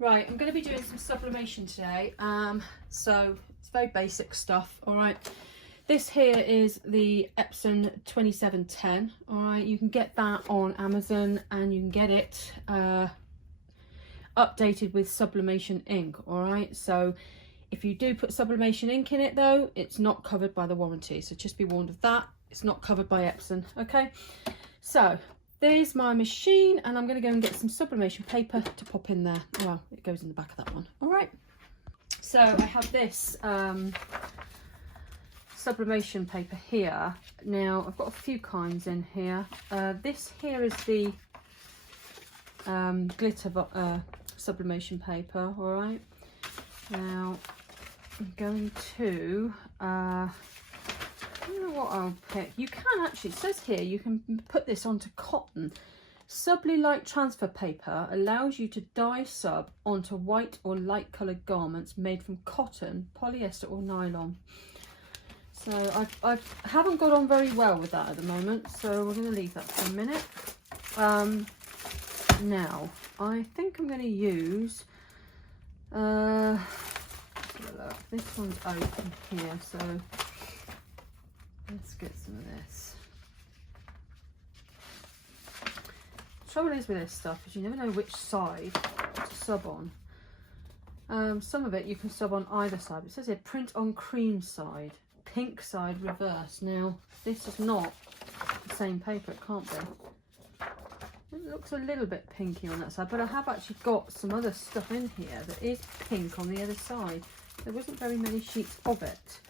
Right, I'm going to be doing some sublimation today. So it's very basic stuff. All right, this here is the Epson 2710. All right, you can get that on Amazon, and you can get it updated with sublimation ink. All right, so if you do put sublimation ink in it though, it's not covered by the warranty, so just be warned of that. It's not covered by Epson. Okay, so there's my machine, and I'm going to go and get some sublimation paper to pop in there. Well, it goes in the back of that one. All right, so I have this sublimation paper here. Now I've got a few kinds in here. This here is the glitter sublimation paper. All right, now I'm going to I don't know what I'll pick. You can actually, it says here, you can put this onto cotton. Sublilight transfer paper allows you to dye sub onto white or light coloured garments made from cotton, polyester or nylon. So I haven't got on very well with that at the moment, so we're going to leave that for a minute. Now, I think I'm going to use, this one's open here, so let's get some of this. The trouble is with this stuff is you never know which side to sub on. Some of it you can sub on either side. It says here print on cream side, pink side reverse. Now this is not the same paper, it can't be. It looks a little bit pinky on that side, but I have actually got some other stuff in here that is pink on the other side. There wasn't very many sheets of it.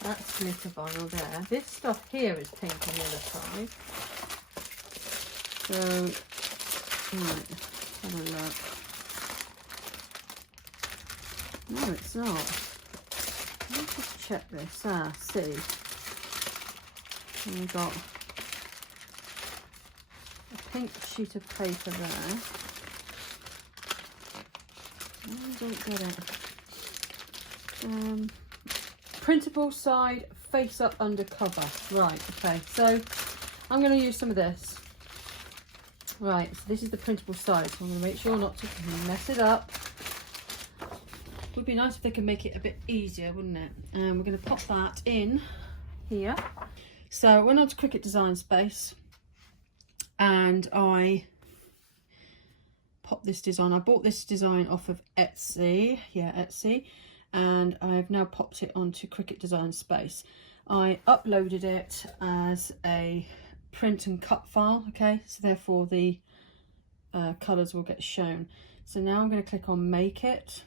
That's glitter vinyl there. This stuff here is pink on the other side. So, right, have a look. No, it's not. Let me just check this. Ah, see. And we've got a pink sheet of paper there. I don't get it. Printable side, face up under cover. Right, okay, so I'm going to use some of this. Right, so this is the printable side, so I'm going to make sure not to mess it up. Would be nice if they could make it a bit easier, wouldn't it? And we're going to pop that in here. So I went on to Cricut Design Space, and I popped this design. I bought this design off of Etsy, yeah, Etsy. And I've now popped it onto Cricut Design Space. I uploaded it as a print and cut file, okay, so therefore the colours will get shown. So now I'm going to click on Make It,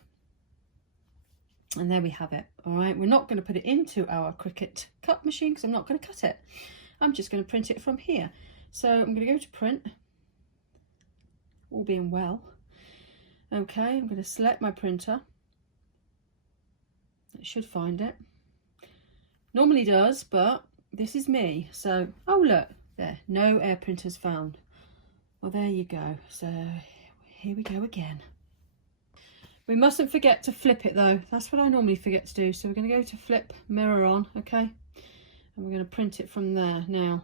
and there we have it. All right, we're not going to put it into our Cricut cut machine because I'm not going to cut it. I'm just going to print it from here. So I'm going to go to print, all being well. Okay, I'm going to select my printer. It should find it. Normally does, but this is me. So, oh look, there, no air printers found. Well, there you go. So here we go again. We mustn't forget to flip it though. That's what I normally forget to do. So we're going to go to flip mirror on, okay? And we're going to print it from there. Now,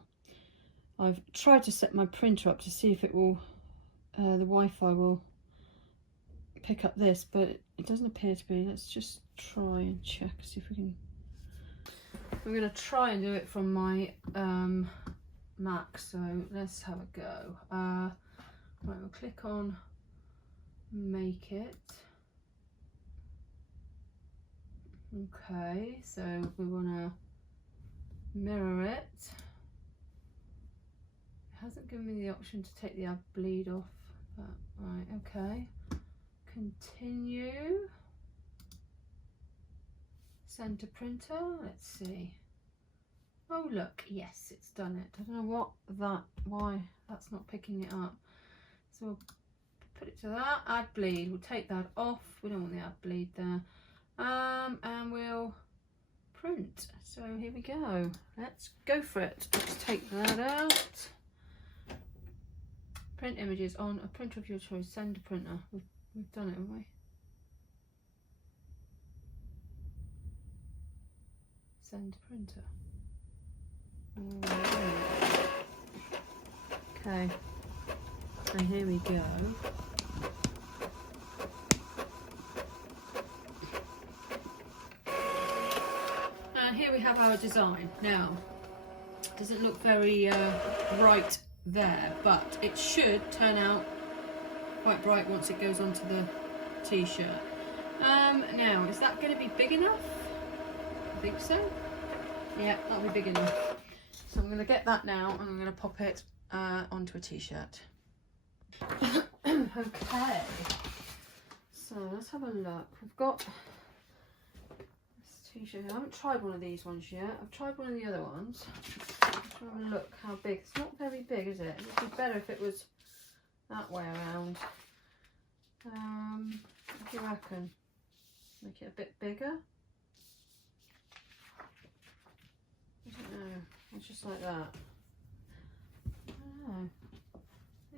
I've tried to set my printer up to see if it will, the Wi-Fi will pick up this, but it doesn't appear to be. Let's just try and check, see if we can. We're going to try and do it from my Mac, so let's have a go. Right, we'll click on Make It. Okay, so we want to mirror it. It hasn't given me the option to take the bleed off, but right, okay. Continue. Send to printer. Let's see. Oh look, yes, it's done it. I don't know why that's not picking it up. So we'll put it to that. Add bleed. We'll take that off. We don't want the add bleed there. And we'll print. So here we go. Let's go for it. Let's take that out. Print images on a printer of your choice. Send to printer. We've done it, haven't we? Send to printer. Okay. And here we go. And here we have our design. Now, it doesn't look very bright there, but it should turn out quite bright once it goes onto the t-shirt. Now, is that going to be big enough? I think so. Yeah, that'll be big enough. So I'm going to get that now and I'm going to pop it onto a t-shirt. Okay, so let's have a look. We've got this t-shirt. I haven't tried one of these ones yet. I've tried one of the other ones. Let's have a look how big. It's not very big, is it? It would be better if it was that way around. What do you reckon? Make it a bit bigger? I don't know. It's just like that. I don't know.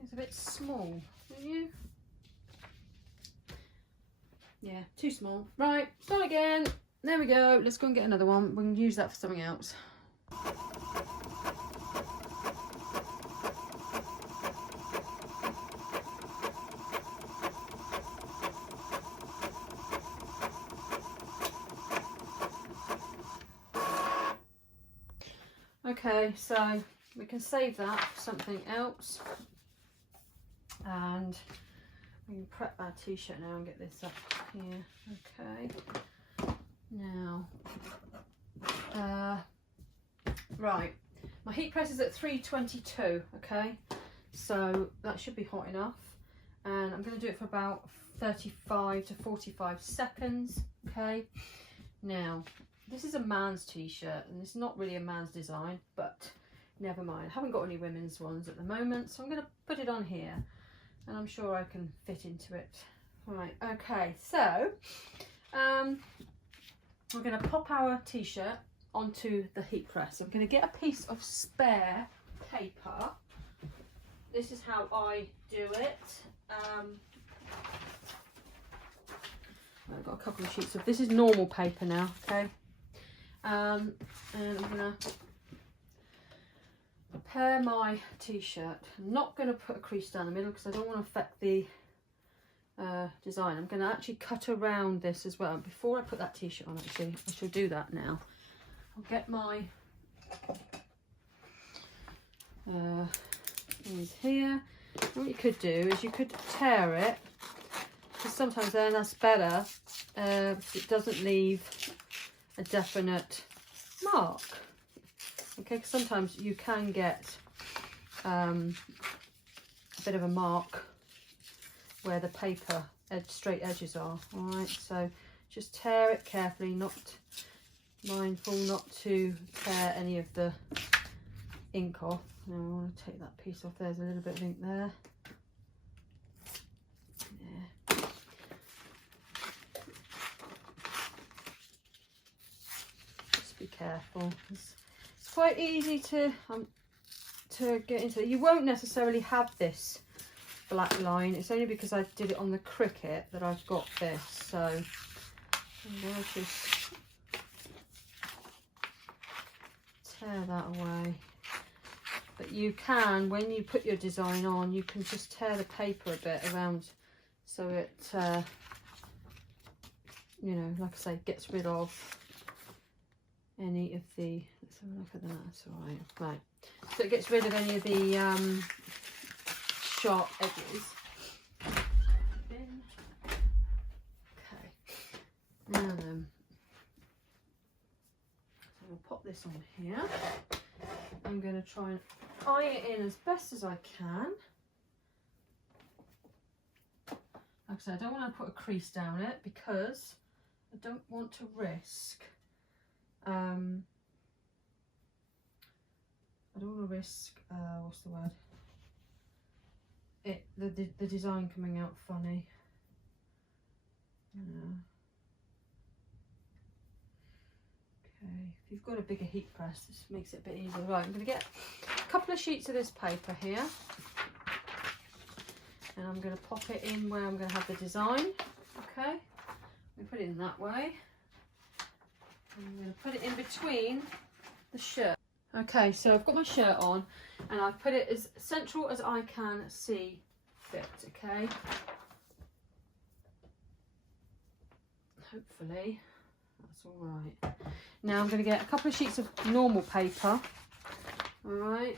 It's a bit small, don't you? Yeah, too small. Right, start again. There we go. Let's go and get another one. We can use that for something else. Okay, so we can save that for something else. And we can prep our t-shirt now and get this up here. Okay. Now, right. My heat press is at 322. Okay, so that should be hot enough. And I'm going to do it for about 35 to 45 seconds. Okay. Now, this is a man's t-shirt, and it's not really a man's design, but never mind. I haven't got any women's ones at the moment, so I'm going to put it on here. And I'm sure I can fit into it. Right, okay, so we're going to pop our t-shirt onto the heat press. I'm going to get a piece of spare paper. This is how I do it. I've got a couple of sheets of this is normal paper now, okay? And I'm going to prepare my t-shirt. I'm not going to put a crease down the middle because I don't want to affect the design. I'm going to actually cut around this as well. Before I put that t-shirt on, actually, I shall do that now. I'll get my things here. What you could do is you could tear it, because sometimes then that's better, because it doesn't leave a definite mark. Okay, because sometimes you can get a bit of a mark where the paper straight edges are. All right, so just tear it carefully, not mindful not to tear any of the ink off. Now I want to take that piece off. There's a little bit of ink there. Yeah. Just be careful. It's quite easy to get into it. You won't necessarily have this black line. It's only because I did it on the Cricut that I've got this. So I'm going to just tear that away. But you can, when you put your design on, you can just tear the paper a bit around so it, you know, like I say, gets rid of any of the, let's have a look at that, that's all right. Right, so it gets rid of any of the sharp edges. Okay, now then, so we'll pop this on here. I'm going to try and eye it in as best as I can. Like I said, I don't want to put a crease down it because I don't want to risk I don't want to risk what's the word, the design coming out funny. Yeah. Okay, if you've got a bigger heat press, this makes it a bit easier. Right, I'm going to get a couple of sheets of this paper here, and I'm going to pop it in where I'm going to have the design. Okay, we put it in that way. I'm going to put it in between the shirt. Okay, so I've got my shirt on, and I've put it as central as I can see fit, okay? Hopefully that's all right. Now I'm going to get a couple of sheets of normal paper. All right,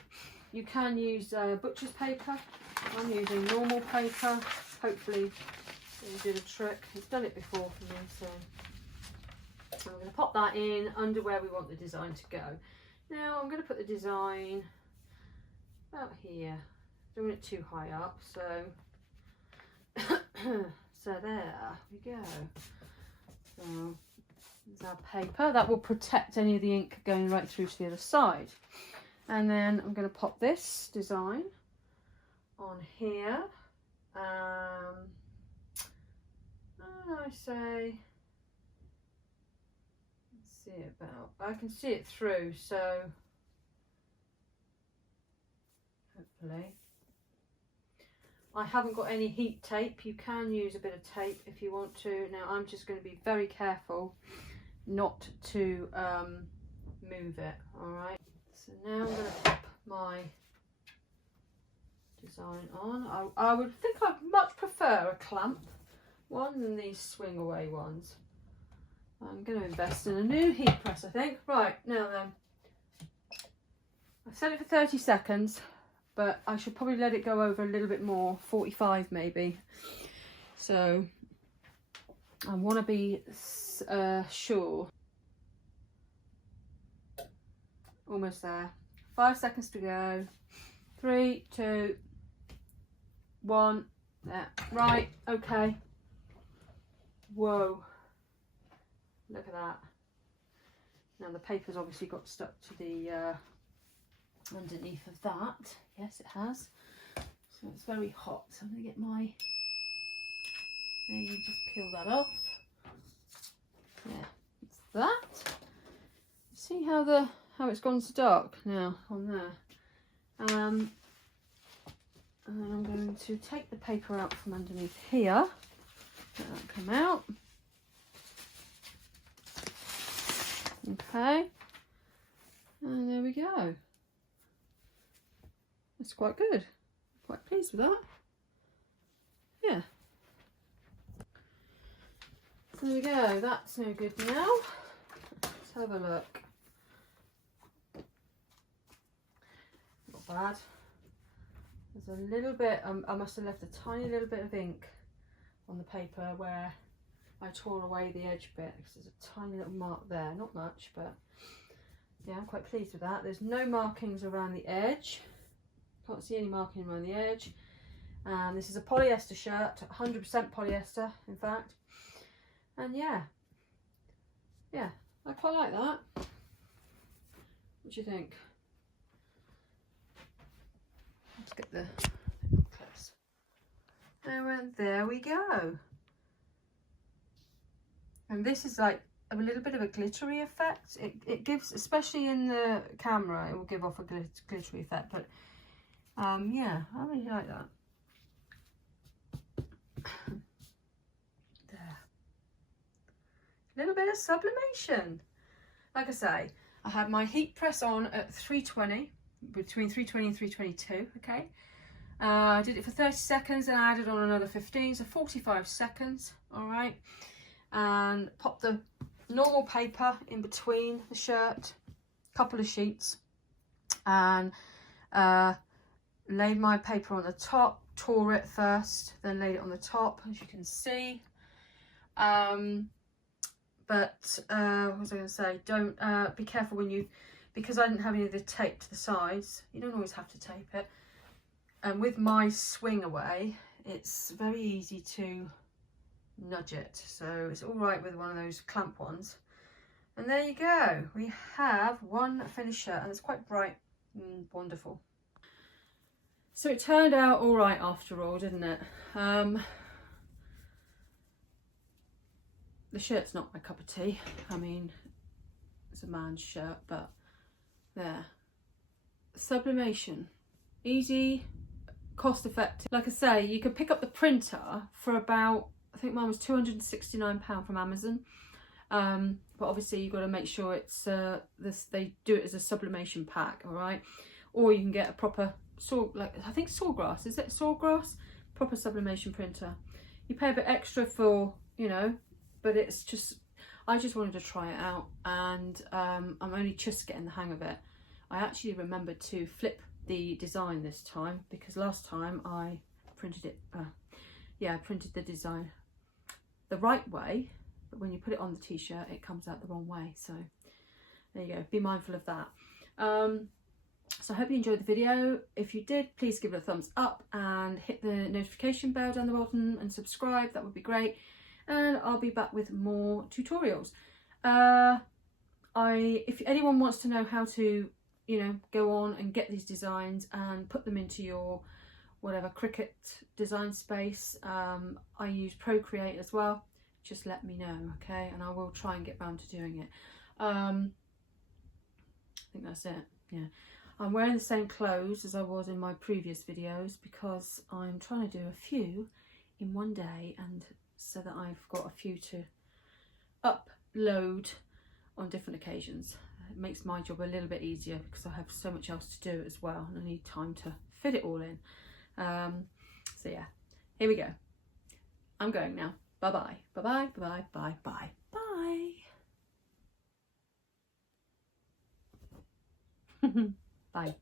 you can use butcher's paper. I'm using normal paper. Hopefully it'll do the trick. It's done it before for me, so I'm going to pop that in under where we want the design to go. Now I'm going to put the design about here. Doing it too high up, so so there we go. So there's our paper. That will protect any of the ink going right through to the other side. And then I'm going to pop this design on here. I say, let's see it about, I can see it through, so hopefully. I haven't got any heat tape. You can use a bit of tape if you want to. Now I'm just going to be very careful not to move it. All right, so now I'm going to pop my design on. I would think I'd much prefer a clamp one than these swing away ones. I'm going to invest in a new heat press, I think. Right, now then, I've set it for 30 seconds, but I should probably let it go over a little bit more, 45 maybe. So I want to be sure. Almost there. 5 seconds to go. 3, 2, 1. There. Right, okay. Whoa. Look at that. Now the paper's obviously got stuck to the underneath of that. Yes, it has. So it's very hot. So I'm going to get my... There, you just peel that off. Yeah, it's that. See how it's gone so dark now on there. And then I'm going to take the paper out from underneath here. Let that come out. Okay. And there we go. That's quite good. Quite pleased with that. Yeah. There we go. That's no good now. Let's have a look. Not bad. There's a little bit, I must have left a tiny little bit of ink on the paper where I tore away the edge bit, because there's a tiny little mark there. Not much, but yeah, I'm quite pleased with that. There's no markings around the edge. Can't see any marking around the edge. And this is a polyester shirt, 100% polyester, in fact. And yeah, I quite like that. What do you think? Let's get the close. And there we go. And this is like a little bit of a glittery effect. It gives, especially in the camera, it will give off a glittery effect. But yeah, I really like that. There. A little bit of sublimation. Like I say, I had my heat press on at 320, between 320 and 322, okay? I did it for 30 seconds and I added on another 15, so 45 seconds, all right? And pop the normal paper in between the shirt, couple of sheets, and laid my paper on the top, tore it first, then laid it on the top, as you can see. But what was I going to say? Don't be careful when you, because I didn't have any of the tape to the sides. You don't always have to tape it. And with my swing away, it's very easy to nudge it, so it's all right with one of those clamp ones. And there you go, we have one finished shirt, and it's quite bright and wonderful. So it turned out all right after all, didn't it? The shirt's not my cup of tea. I mean, it's a man's shirt, but there. Sublimation, easy, cost effective. Like I say, you can pick up the printer for about, I think mine was £269 from Amazon. But obviously you've got to make sure it's they do it as a sublimation pack, all right? Or you can get a proper I think Sawgrass, is it Sawgrass? proper sublimation printer. You pay a bit extra for, you know, but it's just, I just wanted to try it out, and I'm only just getting the hang of it. I actually remembered to flip the design this time, because last time I printed it, I printed the design the right way, but when you put it on the t-shirt it comes out the wrong way, so there you go, be mindful of that. So I hope you enjoyed the video. If you did, please give it a thumbs up and hit the notification bell down the bottom and subscribe, that would be great, and I'll be back with more tutorials. If anyone wants to know how to, you know, go on and get these designs and put them into your whatever Cricut design space, I use Procreate as well, just let me know, okay, and I will try and get round to doing it. I think that's it. Yeah, I'm wearing the same clothes as I was in my previous videos because I'm trying to do a few in one day, and so that I've got a few to upload on different occasions. It makes my job a little bit easier because I have so much else to do as well, and I need time to fit it all in. So yeah, here we go. I'm going now. Bye bye. Bye bye. Bye bye. Bye bye. Bye. Bye.